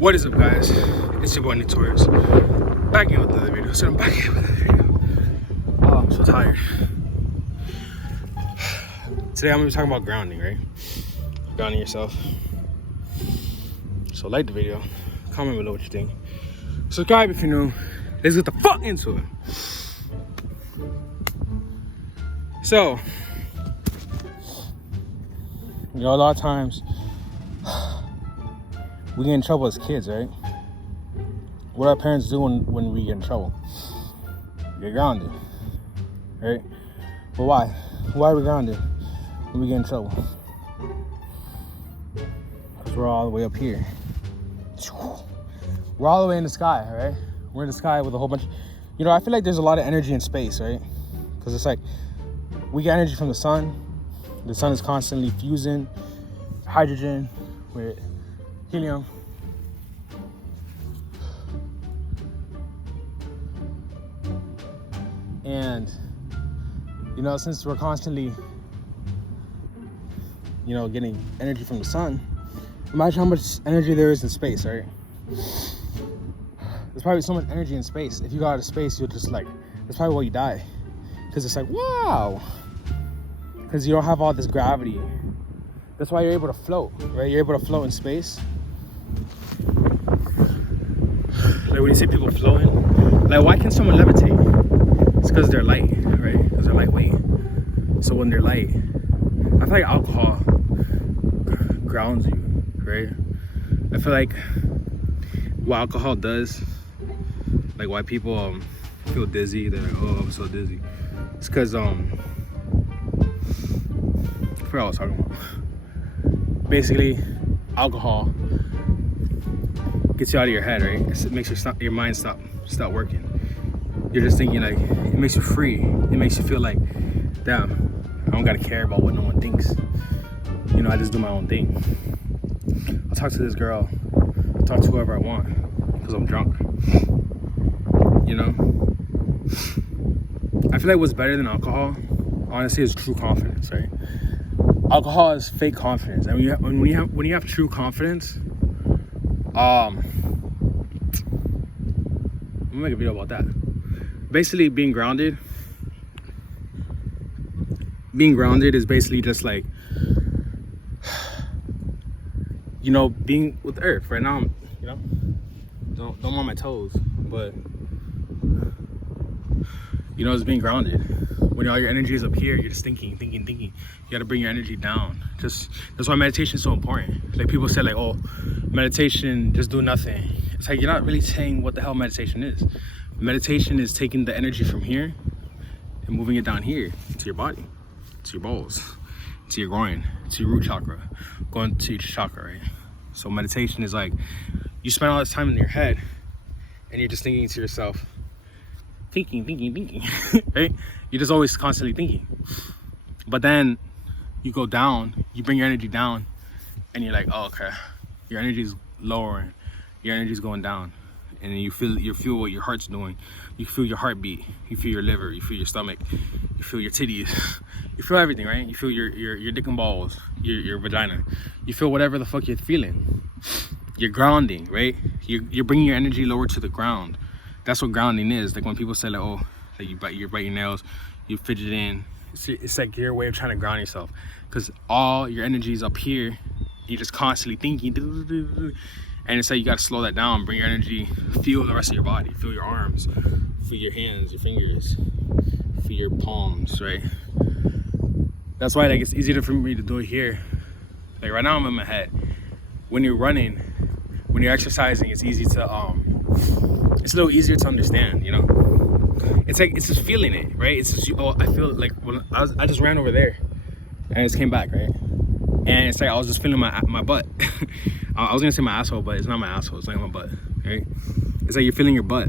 What is up, guys? It's your boy Torius. Back in with another video. So I'm back in with another video. Oh, I'm so tired. Today I'm gonna be talking about grounding, right? Grounding yourself. So like the video, comment below what you think. Subscribe if you're new. Let's get the fuck into it. So, you know, a lot of times we get in trouble as kids, right? What our parents do when we get in trouble? We get grounded, right? But why? Why are we grounded when we get in trouble? Because we're all the way up here. We're all the way in the sky, right? We're in the sky with a whole bunch. You know, I feel like there's a lot of energy in space, right? Because it's like we get energy from the sun. The sun is constantly fusing hydrogen with helium. And, you know, since we're constantly, you know, getting energy from the sun, imagine how much energy there is in space, right? There's probably so much energy in space. If you go out of space, you'll just like, that's probably why you die. Because it's like, wow. Because you don't have all this gravity. That's why you're able to float, right? You're able to float in space. Like when you see people floating, like why can someone levitate? It's because they're light, right? Because they're lightweight. So when they're light, I feel like alcohol grounds you, right? I feel like what alcohol does, like why people feel dizzy, they're like, oh, I'm so dizzy. It's because I forgot what I was talking about. Basically, alcohol gets you out of your head, right? It makes your mind stop working. You're just thinking, like, it makes you free. It makes you feel like, damn, I don't gotta care about what no one thinks. You know, I just do my own thing. I'll talk to this girl, I'll talk to whoever I want, because I'm drunk. You know? I feel like what's better than alcohol, honestly, is true confidence, right? Alcohol is fake confidence, and when you have true confidence, I'm gonna make a video about that. Basically, being grounded is basically just like, you know, being with the earth. Right now, I'm, you know, don't on my toes, but you know, it's being grounded. When all your energy is up here, you're just thinking. You gotta bring your energy down. That's why meditation is so important. Like people say, like, oh, meditation, just do nothing. It's like you're not really saying what the hell meditation is. Meditation is taking the energy from here and moving it down here to your body, to your balls, to your groin, to your root chakra, going to each chakra, right? So meditation is like, you spend all this time in your head and you're just thinking to yourself, thinking, right? You're just always constantly thinking. But then you go down, you bring your energy down, and you're like, oh, okay, your energy's lowering, your energy's going down, and then you feel what your heart's doing. You feel your heartbeat, you feel your liver, you feel your stomach, you feel your titties, you feel everything, right? You feel your dick and balls, your vagina, you feel whatever the fuck you're feeling. You're grounding, right? You're bringing your energy lower to the ground. That's what grounding is. Like when people say, like, oh, like you bite your nails, you fidget in. It's like your way of trying to ground yourself, because all your energy is up here. You're just constantly thinking, and it's like you gotta slow that down. Bring your energy, feel the rest of your body, feel your arms, feel your hands, your fingers, feel your palms, right? That's why, like, it's easier for me to do it here. Like right now, I'm in my head. When you're running, when you're exercising, it's easy to it's a little easier to understand, you know. It's like, it's just feeling it, right? It's just, oh, I feel like when I just ran over there and I just came back, right? And it's like I was just feeling my butt. I was gonna say my asshole, but it's not my asshole, it's like my butt, right? It's like you're feeling your butt.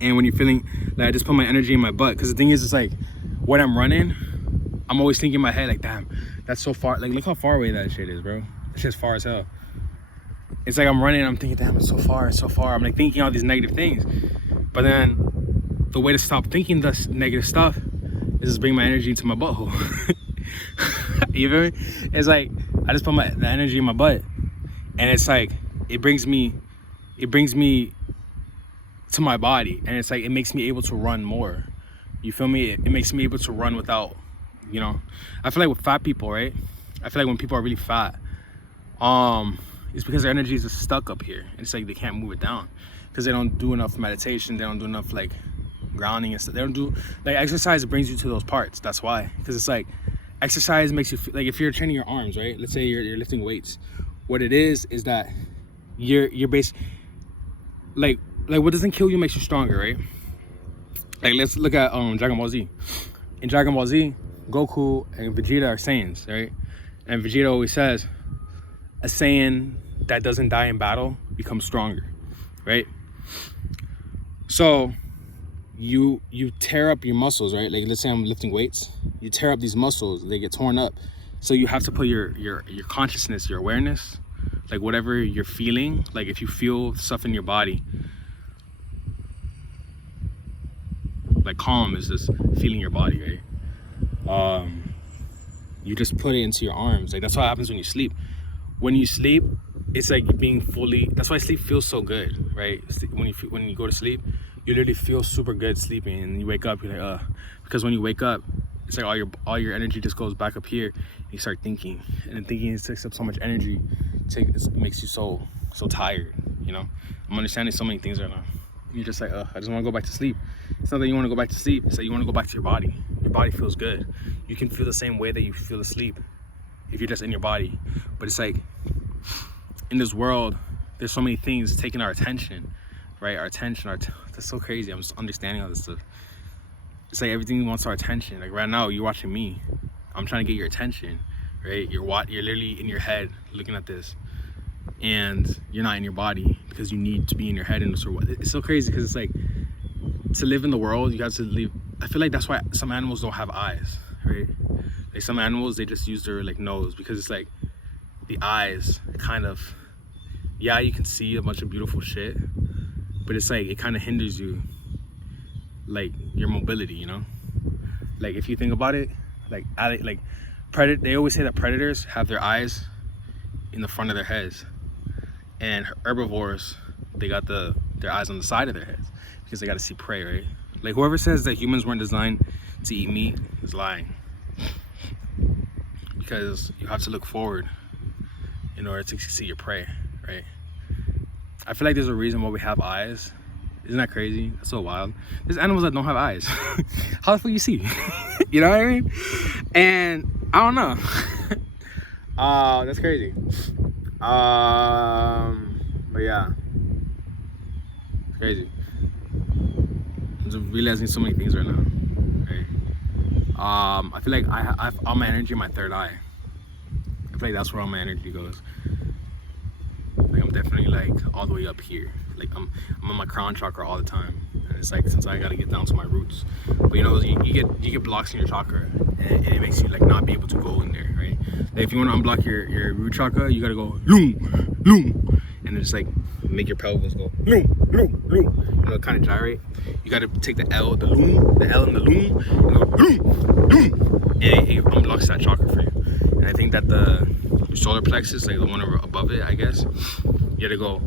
And when you're feeling, like, I just put my energy in my butt, because the thing is, it's like when I'm running, I'm always thinking in my head, like, damn, that's so far. Like, look how far away that shit is, bro. That shit's far as hell. It's like I'm running, I'm thinking, damn, it's so far, it's so far. I'm like thinking all these negative things. But then the way to stop thinking this negative stuff is just bring my energy into my butthole. You feel me? It's like I just put the energy in my butt, and it's like it brings me to my body, and it's like it makes me able to run more. You feel me? It makes me able to run without, you know. I feel like with fat people, right? I feel like when people are really fat, it's because their energy is just stuck up here, and it's like they can't move it down because they don't do enough meditation. They don't do enough like grounding and stuff. They don't do like exercise brings you to those parts. That's why, because it's like exercise makes you feel like if you're training your arms, right? Let's say you're lifting weights. What it is that you're based like what doesn't kill you makes you stronger, right? Like let's look at Dragon Ball Z. In Dragon Ball Z, Goku and Vegeta are Saiyans, right? And Vegeta always says, a Saiyan that doesn't die in battle becomes stronger, right? So you tear up your muscles, right? Like let's say I'm lifting weights, you tear up these muscles, they get torn up. So you have to put your consciousness, your awareness, like whatever you're feeling, like if you feel stuff in your body, like calm is just feeling your body, right? You just put it into your arms. Like that's what happens when you sleep. When you sleep, it's like being fully, that's why sleep feels so good, right? When you go to sleep, you literally feel super good sleeping, and you wake up, you're like, because when you wake up, it's like all your energy just goes back up here, and you start thinking, and then thinking takes up so much energy, it makes you so tired, you know? I'm understanding so many things right now. You're just like, I just want to go back to sleep. It's not that you want to go back to sleep, it's that you want to go back to your body. Your body feels good. You can feel the same way that you feel asleep if you're just in your body. But it's like, in this world, there's so many things taking our attention, right? That's so crazy. I'm just understanding all this stuff. It's like everything wants our attention. Like right now, you're watching me. I'm trying to get your attention, right? You're literally in your head looking at this, and you're not in your body because you need to be in your head in this world. It's so crazy because it's like, to live in the world, you have to live. I feel like that's why some animals don't have eyes, right? Like some animals, they just use their like nose, because it's like the eyes kind of, yeah, you can see a bunch of beautiful shit, but it's like it kind of hinders you, like your mobility, you know? Like if you think about it, like they always say that predators have their eyes in the front of their heads, and herbivores, they got their eyes on the side of their heads because they got to see prey, right? Like whoever says that humans weren't designed to eat meat is lying, because you have to look forward in order to see your prey, right? I feel like there's a reason why we have eyes. Isn't that crazy? That's so wild. There's animals that don't have eyes. How the fuck you see? You know what I mean? And I don't know. That's crazy. But yeah, it's crazy. I'm just realizing so many things right now, right? I feel like I have all my energy in my third eye. I feel like that's where all my energy goes. Like I'm definitely like all the way up here. Like I'm on my crown chakra all the time, and it's like, since I gotta get down to my roots. But you know, you get blocks in your chakra, and it makes you like not be able to go in there, right? Like if you want to unblock your root chakra, you gotta go loom, loom, and it's like make your pelvis go loom, loom, loom. You know, kind of gyrate. You gotta take the L, the loom, the L and the loom, and go loom, loom, and it unblocks that chakra for you. And I think that the solar plexus, like the one above it, I guess, you gotta go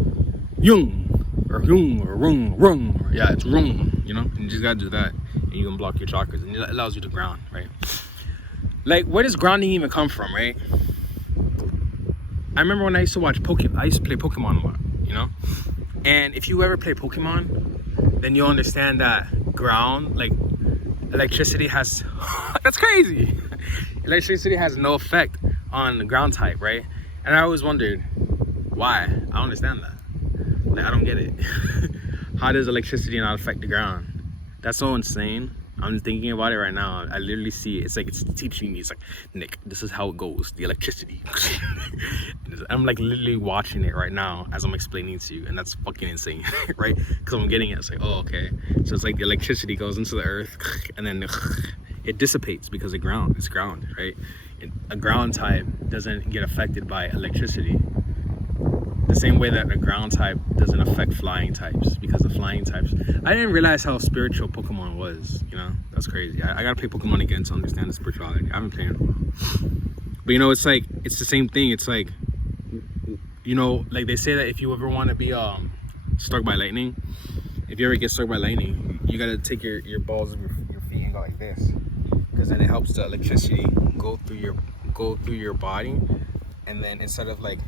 yung or rung, rung. Yeah, it's rung, you know? And you just gotta do that, and you can block your chakras, and it allows you to ground, right? Like, where does grounding even come from, right? I remember when I used to watch Pokemon, I used to play Pokemon a lot, you know? And if you ever play Pokemon, then you'll understand that ground, like, electricity has, that's crazy. Electricity has no effect on the ground type, right? And I always wondered, why? I don't understand that. Like, I don't get it. How does electricity not affect the ground? That's so insane. I'm thinking about it right now. I literally see it. It's like it's teaching me. It's like, Nick, this is how it goes. The electricity. I'm like literally watching it right now as I'm explaining to you, and that's fucking insane, right? Because I'm getting it. It's like, oh, okay. So it's like the electricity goes into the earth, and then it dissipates because it's ground, right? And a ground type doesn't get affected by electricity. The same way that a ground type doesn't affect flying types, because the flying types, I didn't realize how spiritual Pokemon was, you know? That's crazy. I gotta play Pokemon again to understand the spirituality. I haven't played it in a while. But you know, it's like, it's the same thing. It's like, You know, like they say that if you ever want to be struck by lightning, if you ever get struck by lightning, you gotta take your balls of your feet and go like this, because then it helps the electricity go through your body, and then instead of like,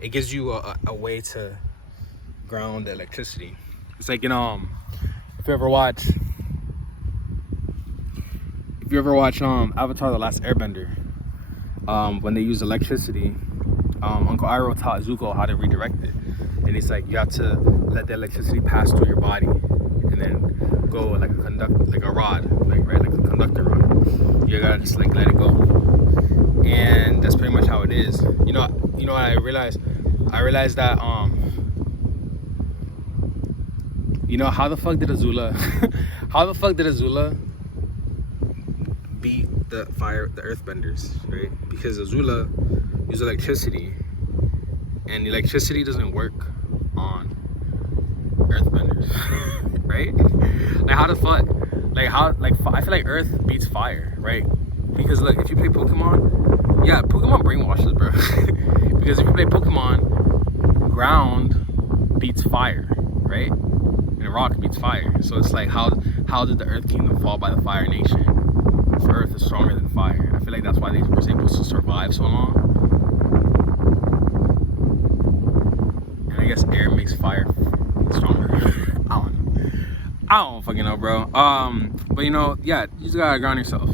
it gives you a way to ground the electricity. It's like, you know, if you ever watch Avatar: The Last Airbender, when they use electricity, Uncle Iroh taught Zuko how to redirect it, and it's like you have to let the electricity pass through your body, and then go like a rod, like a conductor rod. You gotta just like let it go, and that's pretty much how it is. You know what I realized? I realized that you know, how the fuck did Azula beat the earthbenders, right? Because Azula used electricity, and electricity doesn't work on earthbenders, right? Like how the fuck, I feel like earth beats fire, right? Because look, if you play Pokemon, yeah, Pokemon brainwashes, bro. Because if you play Pokemon, ground beats fire, right? And rock beats fire. So it's like, how did the Earth Kingdom fall by the Fire Nation? If Earth is stronger than fire. I feel like that's why they were able to survive so long. And I guess air makes fire stronger. I don't fucking know, bro. But you know, yeah, you just gotta ground yourself.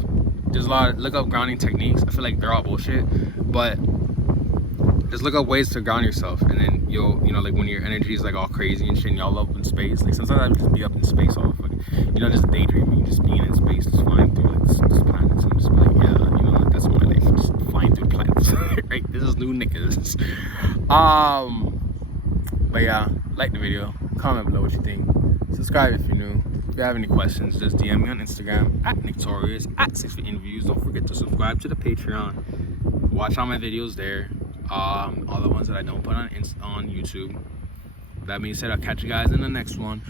There's look up grounding techniques. I feel like they're all bullshit, but just look up ways to ground yourself, and then you'll, you know, like when your energy is like all crazy and shit, and y'all up in space. Like sometimes I would just be up in space all fucking, you know, just daydreaming, just being in space, just flying through like this planets, and just be like, yeah, you know, that's my life, just flying through planets. Right? This is new niggas. But yeah, like the video, comment below what you think, subscribe if you're new. If you have any questions, just DM me on Instagram at Torius at 6 Feet Interviews. Don't forget to subscribe to the Patreon. Watch all my videos there. All the ones that I don't put on YouTube. That being said, I'll catch you guys in the next one.